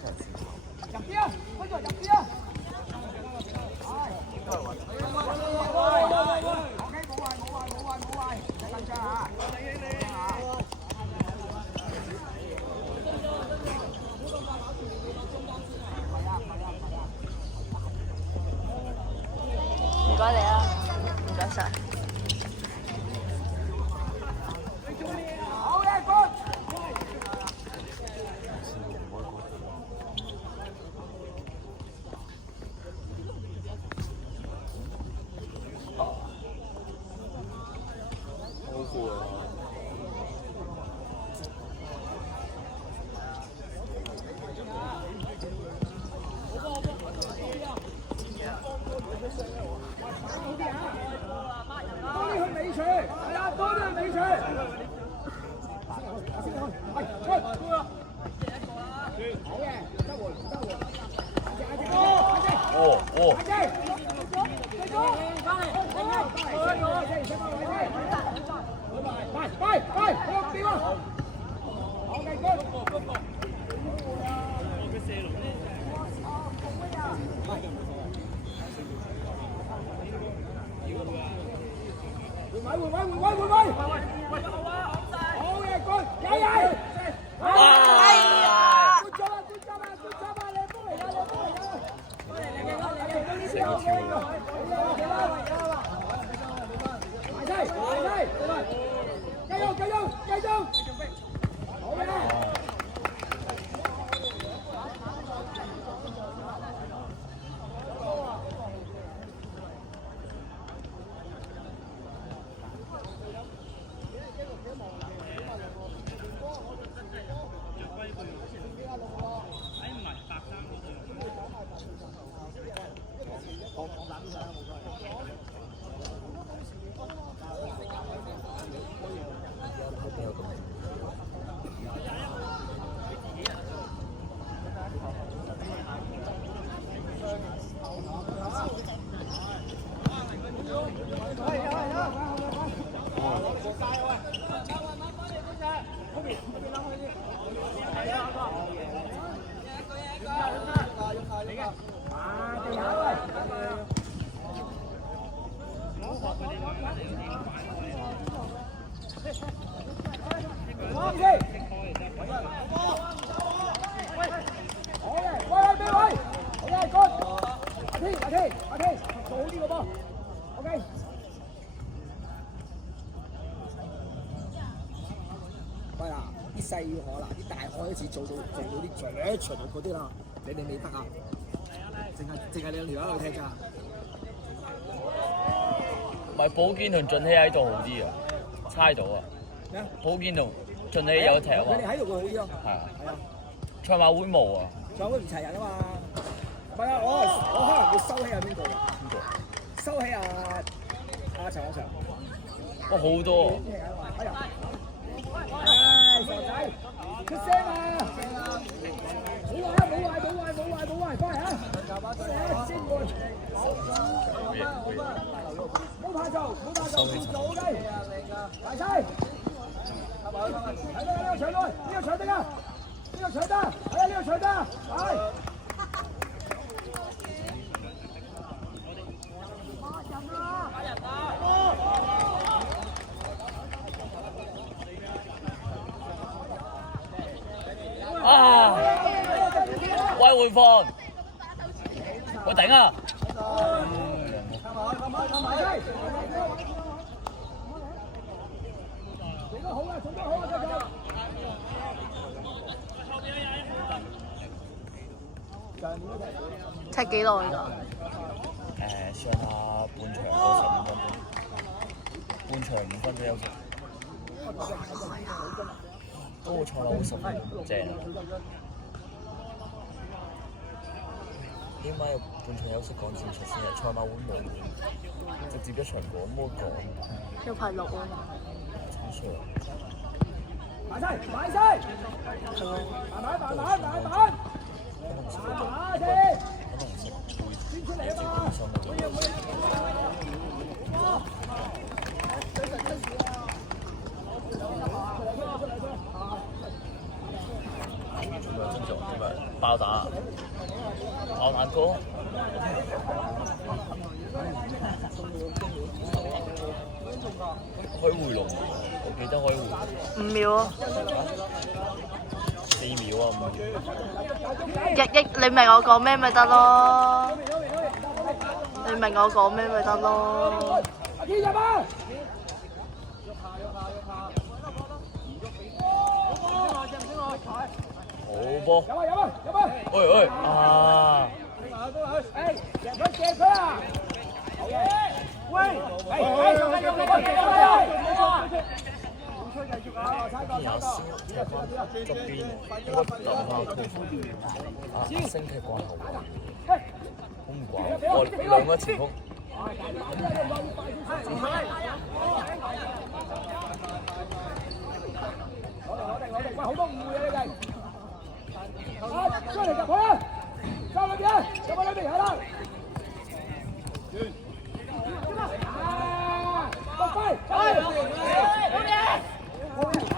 入啲啊！跟住入啲啊！應該係OK，冇壞，你緊張嚇。唔該你啊，唔該晒。好嘢，good！細海啦，啲大海開始做到啲雀場嗰啲啦，你哋未得啊？淨係你兩條喺度踢咋？唔係寶堅同俊熙喺度好啲啊，猜到啊！咩？寶堅同俊熙有得踢啊嘛？佢哋喺度會好啲咯。係啊。賽馬會冇啊？賽馬會唔齊人啊嘛？唔係啊，我可能要收起邊個？邊個？收起陳可祥。哇，好多！唉，傻仔，出聲啊！冇壞，翻嚟啊！先過，冇怕做，做嘅，大西，係呢個場內，呢個場得啊，呢個場得，係啊，呢個場得，係。啊！喂，換防，我頂啊！踢幾耐㗎？上下半場15分鐘，半場5分鐘休息。嗰個賽馬會10分鐘正啊！點解有半場休息講戰術先啊？賽馬會冇直接一場過，冇得講。要排6啊！真衰！埋晒！慢先！先出嚟啊嘛！包打。啊！炒蛋糕。開回龍，我記得開回。5秒啊4秒啊5秒。你明我講咩咪得咯？你明我講咩咪得咯？阿堅入啊！好波！入啊！喂喂啊！誒，夾佢啊！好嘅，喂，有時踢翻側邊，應該等下星期過後，好唔慣，我兩個前鋒。我哋，喂，好多誤會啊你哋。啊，出嚟入去啊！收裏邊啊，入去裏邊係啦。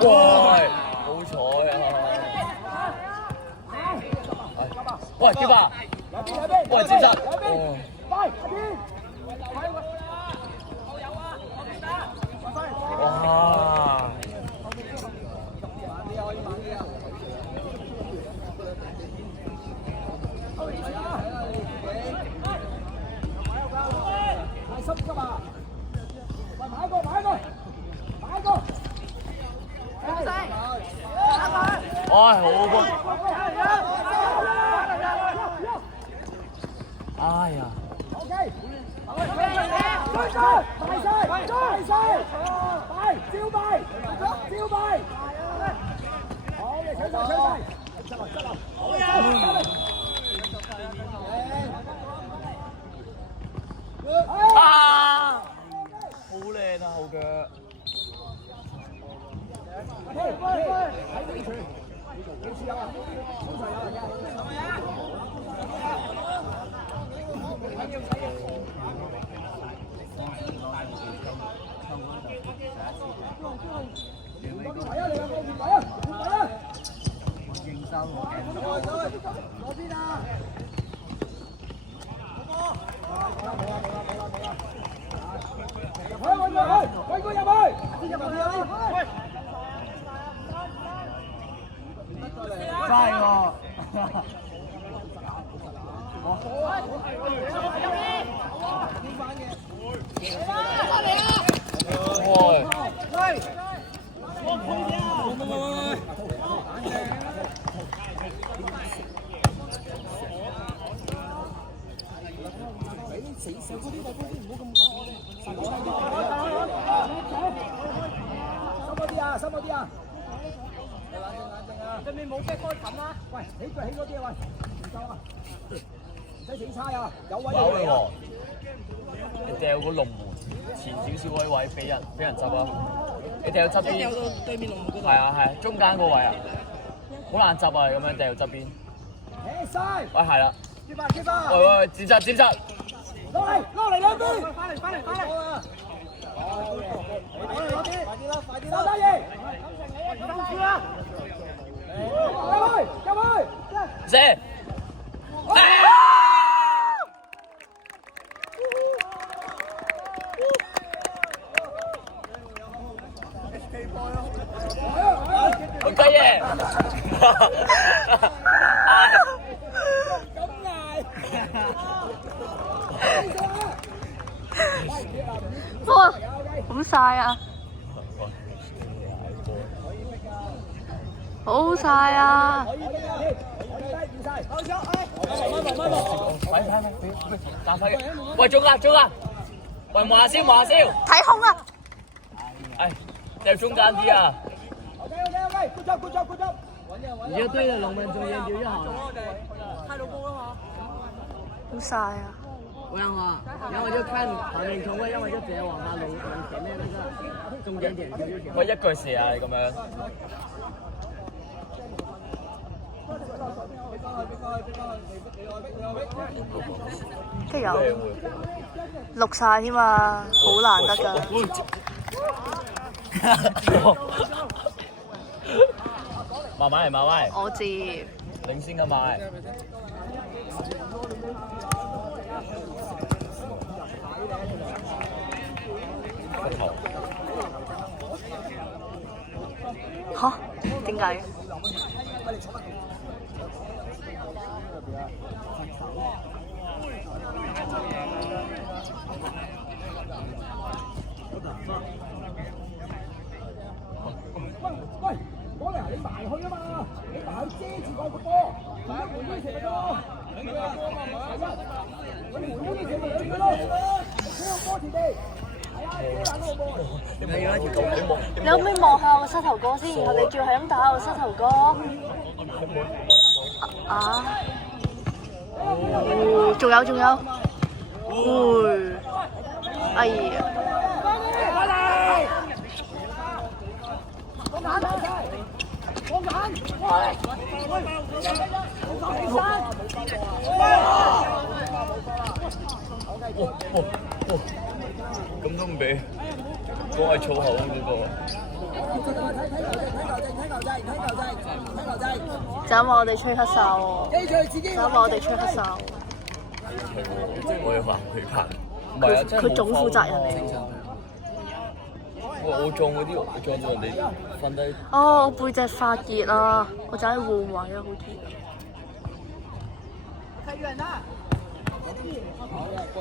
哇！好彩啊！喂，點啊？喂，接實。哇！太濕㗎嘛！喂，買一個！好波！哎呀！啊！好靚啊後腳。深嗰啲啊！對面冇咩開冚啦！喂，起嗰啲啊喂，唔夠啊！唔使整差啊，有位喎！你掉個龍門前少少位俾人執啊！你掉側邊，掉到對面龍門嗰度。係啊，中間嗰位啊，好難執啊！咁樣掉側邊。喂，係啦。接翻！喂，接實！落嚟兩邊！翻嚟！快啲啦！收低嘢！入去！射！好雞嘢！哇，好晒啊！好晒啊！喂，中啊！喂，望下先！睇空啊！哎，掉中間啲啊！ good job！ 你就對着龍門中間丟就好了。好晒啊！我讓我，然後我就看旁邊衝過，要麼就直接往他龍前面那個中間點丟就行。喂，一腳射啊！你咁樣。跟住有綠晒添嘛，好難得㗎。慢慢嚟。我知。領先嘅賣。個頭嚇？點解嘅？喂，波嚟你埋去啊嘛，你埋去遮住個波，咁樣換咗射咪得咯。係啊，我哋換咗啲射咪得咯，遮個波前地。係啊，遮爛個波。你可唔可以望下我膝頭哥先？然後你仲係咁打我膝頭哥？啊！仲有，哎呀！咁都唔俾，講係粗口嗰個。就因為我哋吹黑哨喎，就因為我哋吹黑哨。即係我要話佢拍，唔係啊，真係佢總負責人嚟。我撞嗰啲，我撞到人哋瞓低。哦，我背脊發熱啊！我就喺換位啊，好熱。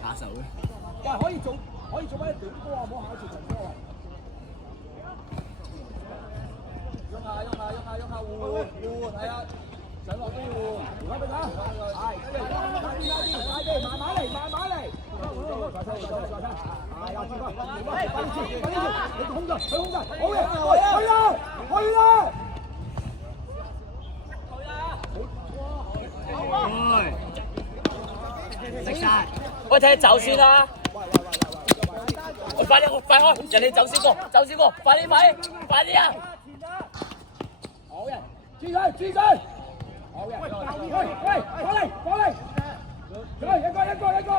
打手嘅。喂，可以做咩短波啊？唔好考住長波啊！喐下，換，係啊，上落都要換，而家俾佢，係，快啲，慢慢嚟，再收，係啦，轉翻，快啲住，你控制，好嘅，去啦！食晒。喂，睇走先啦！喂，快開！人哋走先過，快啲啊！好嘅，轉身，好嘅，喂，過嚟，一個，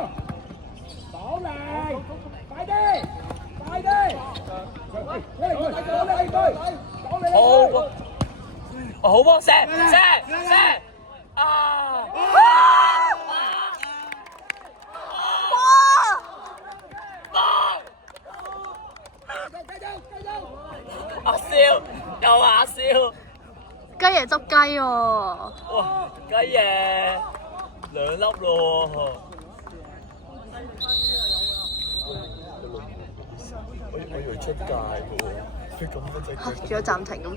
倒嚟，快啲，好波，射啊！阿少，又阿少，雞爺執雞喎！哇，雞爺2粒咯喎！我以為出界嘅喎，咁多隻腳。仲有暫停咁，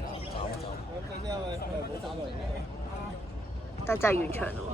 但係就係完場咯喎。